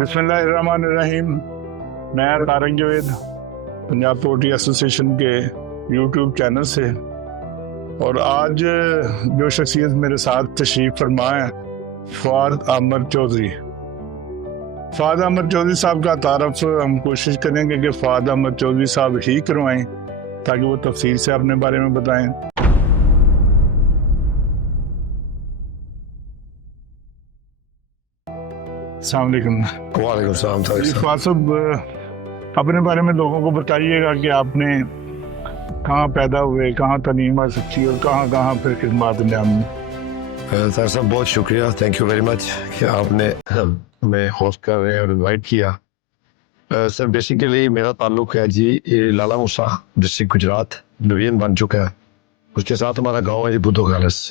बिस्मिल्लाहिर्रहमानिर्रहीम। मैं Tarak Javed Punjab poultry association के यूट्यूब चैनल से, और आज जो शख्सियत मेरे साथ तशरीफ फरमा है फवाद अहमद चौधरी। फवाद अहमद चौधरी साहब का तारफ़ हम कोशिश करेंगे कि फवाद अहमद चौधरी साहब ही करवाएं ताकि वो तफसील से अपने बारे में बताएं। अस्सलाम वालेकुम। वालेकुम सलाम। फवाद साहब, अपने बारे में लोगों को बताइएगा कि आपने कहाँ पैदा हुए, कहाँ तालीम हासिल की और कहाँ कहाँ फिर खिदमत अंजाम दी। सर साहब बहुत शुक्रिया, थैंक यू वेरी मच कि आपने हमें होस्ट कर रहे हैं और इनवाइट किया। सर बेसिकली मेरा ताल्लुक है जी लाला मूसा डिस्ट्रिक्ट गुजरात डिवीजन बन चुका है। उसके साथ हमारा गांव है जी बुद्धो पैलेस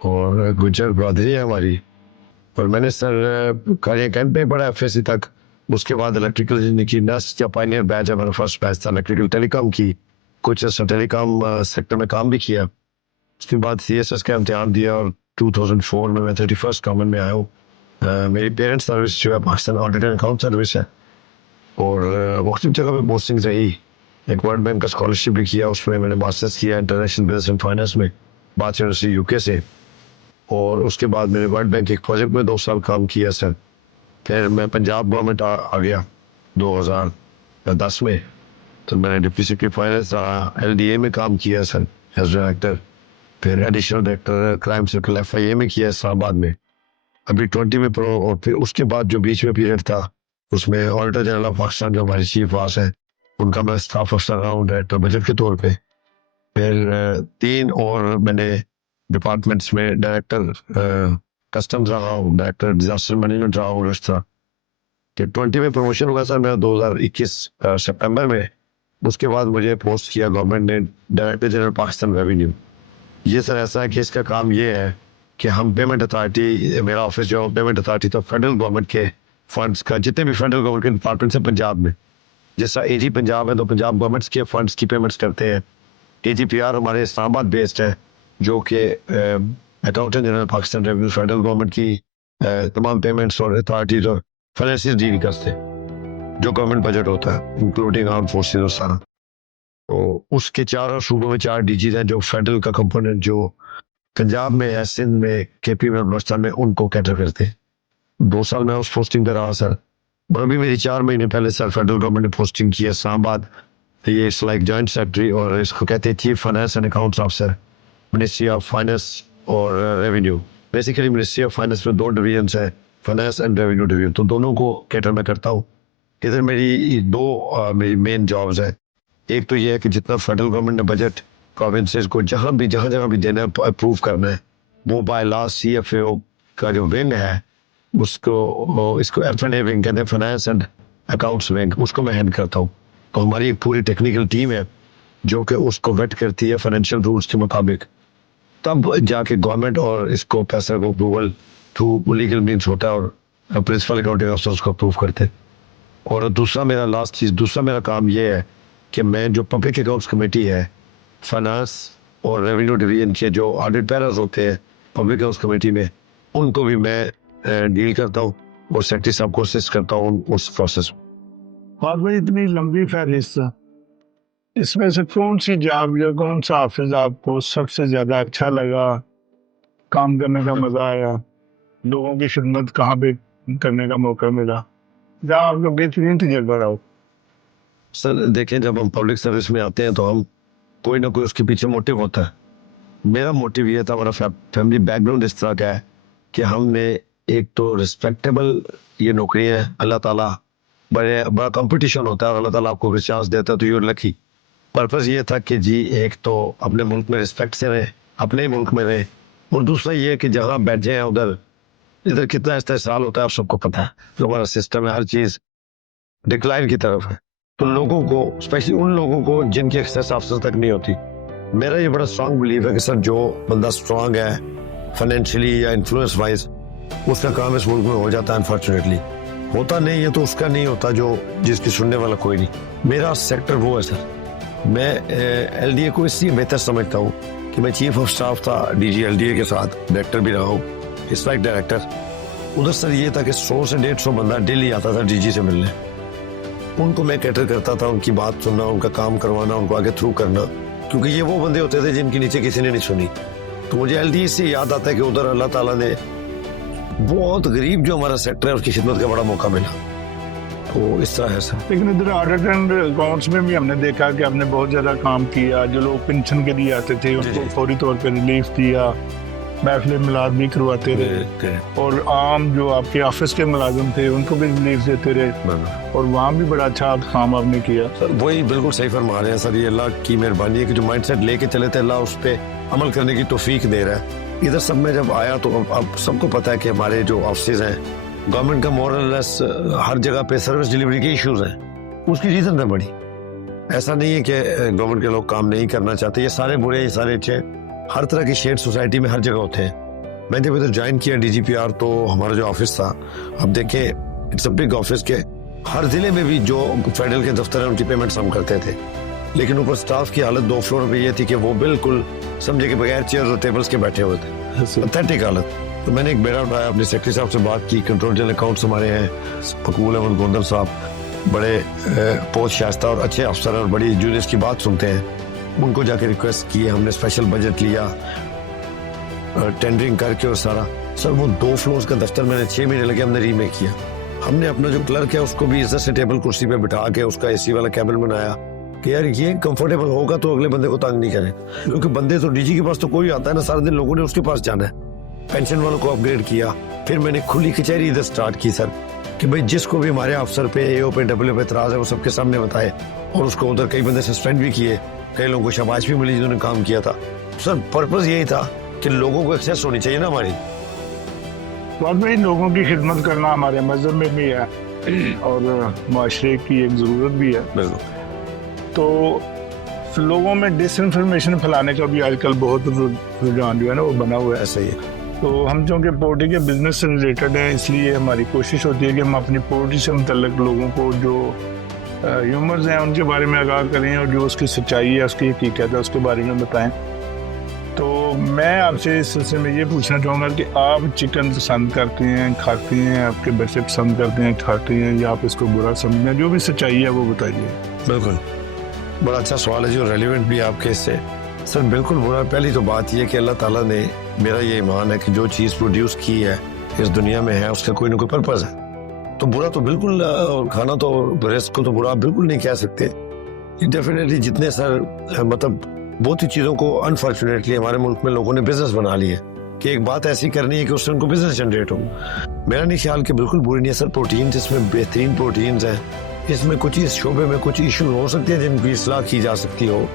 और गुजर बरादरी है हमारी। और मैंने सर कार्य कैंप में पढ़ा FSC तक। उसके बाद इलेक्ट्रिकल इंजीनियरिंग की नर्स या पाइनियर बैच है, मेरा फर्स्ट बैच था। इलेक्ट्रिकल टेलीकॉम की कुछ टेलीकॉम सेक्टर में काम भी किया। उसके बाद CSS का इम्तिहान दिया और 2004 में मैं 31st गवर्नमेंट में आया हूँ। मेरी पेरेंट्स सर्विस जो है Pakistan audit and account service है और मुख्तलिफ जगह पे पोस्टिंग रही। एक वर्ल्ड बैंक का स्कॉलरशिप भी किया, उसमें मैंने मास्टर्स किया इंटरनेशनल बिजनेस एंड फाइनेंस में बाथ यूनिवर्सिटी UK से। और उसके बाद मैंने वर्ल्ड बैंक एक प्रोजेक्ट में 2 साल काम किया सर। फिर मैं पंजाब गवर्नमेंट आ गया 2010 में। तो मैंने डिप्टी सेक्रेटरी फाइनेंस LDA में काम किया सर एज डायरेक्टर। फिर additional director crime circle FIA में किया इस्लामाबाद में, अभी 20 में प्रो। और फिर उसके बाद जो बीच में पीरियड था उसमें ऑडिटर जनरल ऑफ पाकिस्तान जो हमारे चीफ वास है उनका मैं स्टाफ अफसर रहा हूँ डायरेक्टर बजट के तौर पे। फिर 3 और मैंने डिपार्टमेंट्स में डायरेक्टर कस्टम्स रहा हूँ, डायरेक्टर डिजास्टर मैनेजमेंट रहा हूँ। कि 20 में प्रमोशन हुआ सर मेरा 2021 सितंबर में। उसके बाद मुझे पोस्ट किया गवर्नमेंट ने डायरेक्टर जनरल पाकिस्तान रेवेन्यू। ये सर ऐसा है कि इसका काम ये है कि हम पेमेंट अथॉरिटी, मेरा ऑफिस जो पेमेंट अथॉरिटी तो फेडरल गवर्नमेंट के फंड्स का, जितने भी फेडरल गवर्नमेंट के डिपार्टमेंट्स हैं पंजाब में, जैसा AG पंजाब है तो पंजाब गवर्नमेंट्स के फंड्स की पेमेंट्स करते हैं। AGPR हमारे इस्लामाबाद बेस्ड है जो कि accountant general Pakistan revenue federal government की तमाम पेमेंट्स और अथॉरिटीज और फाइनेंसिस डील करते हैं जो गवर्नमेंट बजट होता है इंक्लूडिंग आर्म फोर्सेज और सारा। तो उसके 4 सूबों में 4 DGs हैं जो फेडरल का कंपोनेंट जो पंजाब में है, सिंध में, KP में, बलोचिस्तान में, उनको कैटर करते हैं। 2 साल मैं उस पोस्टिंग पर रहा सर। और अभी मेरी 4 महीने पहले सर फेडरल गवर्नमेंट ने पोस्टिंग की है इस्लामाबाद। ये इट्स लाइक जॉइंट सेक्रेटरी और इसको कहते हैं chief finance and accounts officer, ministry of finance और revenue. Basically ministry of finance में 2 डिवीजन्स हैं, फाइनेंस एंड रेवेन्यू डिवीजन, तो दोनों को कैटर मैं करता हूँ। इधर मेरी 2 मेरी मेन जॉब्स हैं। एक तो ये है कि जितना फेडरल गवर्नमेंट ने बजट प्रोविंसेस को जहाँ जहाँ भी देना है अप्रूव करना है, वो बाय लॉ CFAO का जो विंग है उसको इसको FNA विंग कहते हैं, फाइनेंस एंड अकाउंट्स विंग, उसको मैं हैंड करता हूँ। तो हमारी एक पूरी टेक्निकल टीम है जो कि उसको वेट करती है फाइनेंशियल रूल्स के मुताबिक, तब जाके गवर्नमेंट और इसको पैसा को अप्रूवल थ्रू लीगल मीन्स होता है और प्रिंसिपल अकाउंटिंग ऑफिसर उसको अप्रूव करते हैं। और दूसरा मेरा काम ये है कि मैं जो पब्लिक अकाउंट्स कमेटी है, फाइनेंस और रेवेन्यू डिवीजन के जो ऑडिट पैनल्स होते हैं पब्लिक अकाउंट्स कमेटी में, उनको भी मैं डील करता हूँ और सेक्रेटरी साहब को असिस्ट करता हूँ उस प्रोसेस में। फवाद भाई, इतनी लंबी फहरिस्त, इसमें से कौन सी जॉब या कौन सा ऑफिस आपको सबसे ज्यादा अच्छा लगा, काम करने का मजा आया, लोगों की खिदमत कहाँ पे करने का मौका मिला, जहाँ आपका बेहतरीन तजुर्बा रहा हो? सर देखें, जब हम पब्लिक सर्विस में आते हैं तो हम कोई ना कोई उसके पीछे मोटिव होता है। मेरा मोटिव ये था, हमारा फैमिली बैकग्राउंड इस तरह का है कि हमने एक तो रिस्पेक्टेबल ये नौकरी है, अल्लाह ताला बड़ा कंपटीशन होता है और अल्लाह ताला आपको चांस देता है तो यूर लकी। पर्पस ये था कि जी एक तो अपने मुल्क में रिस्पेक्ट से रहे, अपने ही मुल्क में रहे, और दूसरा ये कि जहाँ बैठ जाए उधर, इधर कितना इस्तेसाल होता है आप सबको पता है, जो हमारा सिस्टम है हर चीज़ डिक्लाइन की तरफ है। तो लोगों को, स्पेशली उन लोगों को जिनकी एक्सेस ऑफिसर तक नहीं होती, मेरा ये बड़ा स्ट्रांग बिलीव है कि सर जो बंदा स्ट्रांग है फाइनेंशियली या इन्फ्लुएंस वाइज, उसका काम इस मुल्क में हो जाता है। अनफॉर्चुनेटली होता नहीं है तो उसका नहीं होता जो जिसकी सुनने वाला कोई नहीं। मेरा सेक्टर वो है सर। मैं LDA को इसलिए बेहतर समझता हूँ कि मैं चीफ ऑफ स्टाफ था DG LDA के साथ, डायरेक्टर भी रहा हूँ, इस लाइक डायरेक्टर। उधर सर ये था कि 100 से 150 बंदा डेली आता था डीजी से मिलने। उनको मैं कैटर करता था, उनकी बात सुनना, उनका काम करवाना, उनको आगे थ्रू करना, क्योंकि ये वो बंदे होते थे जिनके नीचे किसी ने नहीं सुनी। तो मुझे एलडी से याद आता है कि उधर अल्लाह ताला ने बहुत गरीब जो हमारा सेक्टर है उसकी खिदमत का बड़ा मौका मिला। तो इस तरह है सर। लेकिन इधर ऑडिट एंड अकाउंट्स में भी हमने देखा कि आपने बहुत ज़्यादा काम किया। जो लोग पेंशन के लिए आते थे उनको फौरी तौर पर रिलीफ दिया, महफिल मिलाद भी करवाते रहे, और आम जो आपके ऑफिस के मुलाजिम थे उनको भी रिलीफ देते रहे, और वहाँ भी बड़ा अच्छा काम आपने किया। सर वही बिल्कुल सही फरमा रहे हैं सर। ये अल्लाह की मेहरबानी है कि जो माइंडसेट लेके चले थे अल्लाह उस पर अमल करने की तौफीक दे रहा है। इधर सब में जब आया तो अब सबको पता है कि हमारे जो ऑफिस हैं गवर्नमेंट का मोरलेस हर जगह पे सर्विस डिलीवरी के इश्यूज हैं, उसकी रीजन है बड़ी। ऐसा नहीं है कि गवर्नमेंट के लोग काम नहीं करना चाहते, ये सारे बुरे, ये सारे अच्छे, हर तरह की शेड सोसाइटी में हर जगह होते हैं। मैं जब इधर ज्वाइन किया DGPR तो हमारा जो ऑफिस था, अब देखें इट्स अ बिग ऑफिस के हर जिले में भी जो फेडरल के दफ्तर है उनकी पेमेंट्स हम करते थे, लेकिन ऊपर स्टाफ की हालत 2 फ्लोर पे ये थी कि वो बिल्कुल समझे कि बगैर चेयर और टेबल्स के बैठे हुए थे, पैथेटिक हालत। तो मैंने एक बेड़ा उठाया, अपने सेक्रेटरी साहब से बात की, कंट्रोल जनरल अकाउंट्स हमारे हैं फकूल अहमद गोंदल साहब, बड़े पोस्ट शास्ता और अच्छे अफसर और बड़ी जूनियर्स की बात सुनते हैं। उनको जाके रिक्वेस्ट की, हमने स्पेशल बजट लिया, टेंडरिंग करके, और सारा सर वो 2 फ्लोर्स का दफ्तर मैंने 6 महीने लगे हमने रीमेक किया। हमने अपना जो क्लर्क है उसको भी इज्जत से टेबल कुर्सी पे बिठा के उसका AC वाला कैबिन बनाया कि यार ये कंफर्टेबल होगा तो अगले बंदे को तंग नहीं करे, क्योंकि बंदे तो डीजी के पास तो कोई आता है ना, सारा दिन लोगों ने उसके पास जाना है। पेंशन वालों को अपग्रेड किया, फिर मैंने खुली कचहरी इधर स्टार्ट की सर, कि भाई जिसको भी हमारे अफसर पे, AO पे, WO पे एतराज है वो सबके सामने बताए, और उसको उधर कई बंदे सस्पेंड भी किए, कई लोगों को शाबाश भी मिली जिन्होंने काम किया था। सर पर्पस यही था कि लोगों को एक्सेस होनी चाहिए ना हमारी। बहुत बड़ी लोगों की खिदमत करना हमारे मजहब में भी है और माशरे की एक ज़रूरत भी है। तो लोगों में डिसइंफॉर्मेशन फैलाने का भी आजकल बहुत रुझान जो है ना वो बना हुआ है। ऐसा ही है। तो हम चूँकि पोल्ट्री के बिजनेस से रिलेटेड हैं, इसलिए हमारी कोशिश होती है कि हम अपनी पोल्ट्री से मुतल्लिक लोगों को जो ह्यूमर्स हैं उनके बारे में आगाह करें, और जो उसकी सच्चाई है, उसकी हकीकत है, उसके बारे में बताएं। तो मैं आपसे इस सिलसिले में ये पूछना चाहूँगा कि आप चिकन पसंद करते हैं, खाते हैं, आपके बच्चे पसंद करते हैं, खाते हैं, या आप इसको बुरा समझते हैं? जो भी सच्चाई है वो बताइए। बिल्कुल, बड़ा अच्छा सवाल है जो रेलिवेंट भी है आपके इससे। सर बिल्कुल बुरा, पहली तो बात यह कि अल्लाह ताला ने, मेरा ये ईमान है कि जो चीज़ प्रोड्यूस की है इस दुनिया में है उसका कोई ना कोई पर्पज़ है। तो बुरा तो बिल्कुल, और खाना तो रिस्क को तो बुरा बिल्कुल नहीं कह सकते। डेफिनेटली जितने सर मतलब बहुत ही चीज़ों को अनफॉर्चुनेटली हमारे मुल्क में लोगों ने बिजनेस बना लिया कि एक बात ऐसी करनी है कि उससे उनको बिजनेस जनरेट हो। मेरा नहीं ख्याल कि बिल्कुल बुरी नहीं है सर। प्रोटीन जिसमें बेहतरीन प्रोटीन्स हैं, इसमें कुछ इस शोबे में कुछ इशू हो सकते हैं जिनकी इस्लाह की जा सकती हो,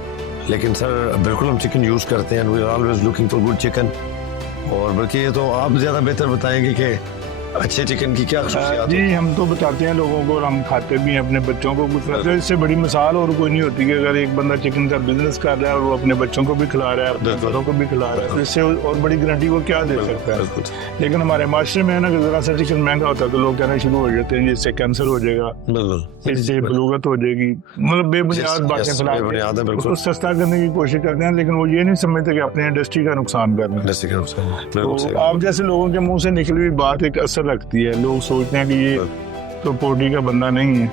लेकिन सर बिल्कुल हम चिकन यूज़ करते हैं, we are always looking for good chicken. और बल्कि ये तो आप ज़्यादा बेहतर बताएंगे कि अच्छे चिकन की क्या खासियत जी, हम तो बताते हैं लोगों को और हम खाते भी हैं अपने बच्चों को। कुछ इससे बड़ी मिसाल और कोई नहीं होती कि अगर एक बंदा चिकन का बिजनेस कर रहा है और वो अपने बच्चों को भी खिला रहा है, अपने घरों को भी खिला रहा है, इससे और बड़ी गारंटी वो क्या दे सकता है। लेकिन हमारे माशरे में है ना कि जरा सा चिकन महंगा होता है तो लोग कहना शुरू हो जाते हैं इससे कैंसर हो जाएगा, इससे बलूगत हो जाएगी, मतलब बेबुनियाद बातें फैलाते हैं, उसको सस्ता करने की कोशिश करते हैं, लेकिन वो ये नहीं समझते कि अपने इंडस्ट्री का नुकसान कर रहे हैं। तो आप जैसे लोगों के मुंह से निकली हुई बात एक असर रखती है। लोग सोचते हैं कि ये तो पोल्ट्री का बंदा नहीं है,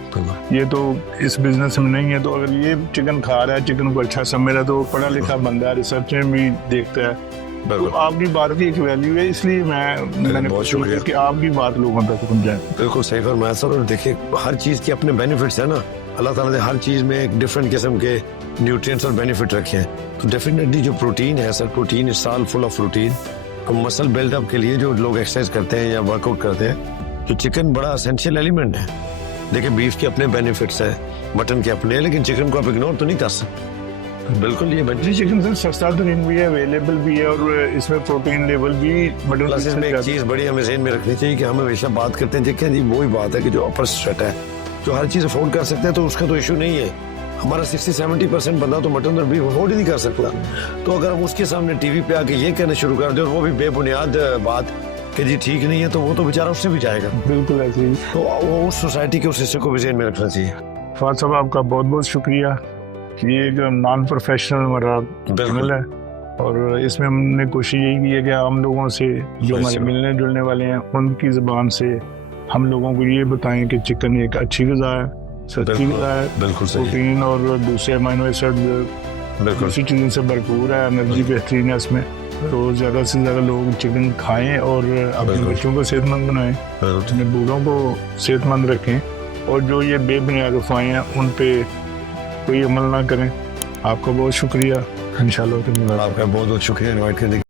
ये तो इस बिजनेस में नहीं है, तो अगर ये चिकन खा रहा है, चिकन को अच्छा समझ रहा है, तो पढ़ा लिखा बंदा है, रिसर्च में भी देखता है, तो आपकी बात की एक वैल्यू है। इसलिए मैंने पूछा कि आपकी बात लोगों तक पहुंचाए। बिल्कुल सही फरमाया सर। और देखिए हर चीज़ की अपने बेनिफिट्स है ना, अल्लाह ताला ने हर चीज़ में एक डिफरेंट किस्म के न्यूट्रिएंट्स और बेनिफिट रखे हैं। तो डेफिनेटली जो प्रोटीन है sir, protein is all full of protein. तो मसल बिल्डअप के लिए जो लोग एक्सरसाइज करते हैं या वर्कआउट करते हैं, तो चिकन बड़ा एसेंशियल एलिमेंट है। देखिए बीफ के अपने बेनिफिट्स हैं, मटन के अपने, लेकिन चिकन को आप इग्नोर तो नहीं कर सकते। बिल्कुल ये बेनिफिट, चिकन सर सस्ता तरीन भी है, अवेलेबल भी है, और इसमें प्रोटीन लेवल भी प्लस इसमें एक चीज़ बड़ी हमें ज़हन में रखनी चाहिए कि हम हमेशा बात करते हैं देखिए जी, वही बात है कि जो अपर स्ट्रेट है जो हर चीज़ अफोर्ड कर सकते हैं तो उसका तो इशू नहीं है। हमारा 60-70% बंदा तो मटन और बीफ अफोर्ड ही नहीं कर सकता। तो अगर हम उसके सामने टीवी पे आके ये कहना शुरू कर दें और वो भी बेबुनियाद बात कि जी ठीक नहीं है, तो वो तो बेचारा उससे भी जाएगा। बिल्कुल ऐसे ही। तो वो उस सोसाइटी के उस हिस्से को भी ज़हन में रखना चाहिए। फवाद साहब आपका बहुत बहुत शुक्रिया। ये एक नॉन प्रोफेशनल हमारा चैनल है और इसमें हमने कोशिश यही की है कि हम लोगों से जो हमारे मिलने जुलने वाले हैं उनकी ज़बान से हम लोगों को ये बताएं कि चिकन एक अच्छी ग़िज़ा है, सस्ती ग़िज़ा है, बिल्कुल सही, प्रोटीन और दूसरे अमीनो एसिड दूसरी चीज़ों से भरपूर है, एनर्जी बेहतरीन है इसमें। तो ज़्यादा से ज़्यादा लोग चिकन खाएं और अपने बच्चों को सेहतमंद बनाएं, अपने बूढ़ों को सेहतमंद रखें, और जो ये बेबुनियाद अफवाहें हैं उन पे कोई अमल ना करें। आपका बहुत शुक्रिया। इंशाल्लाह आपका बहुत बहुत शुक्रिया इन्वाइट करने के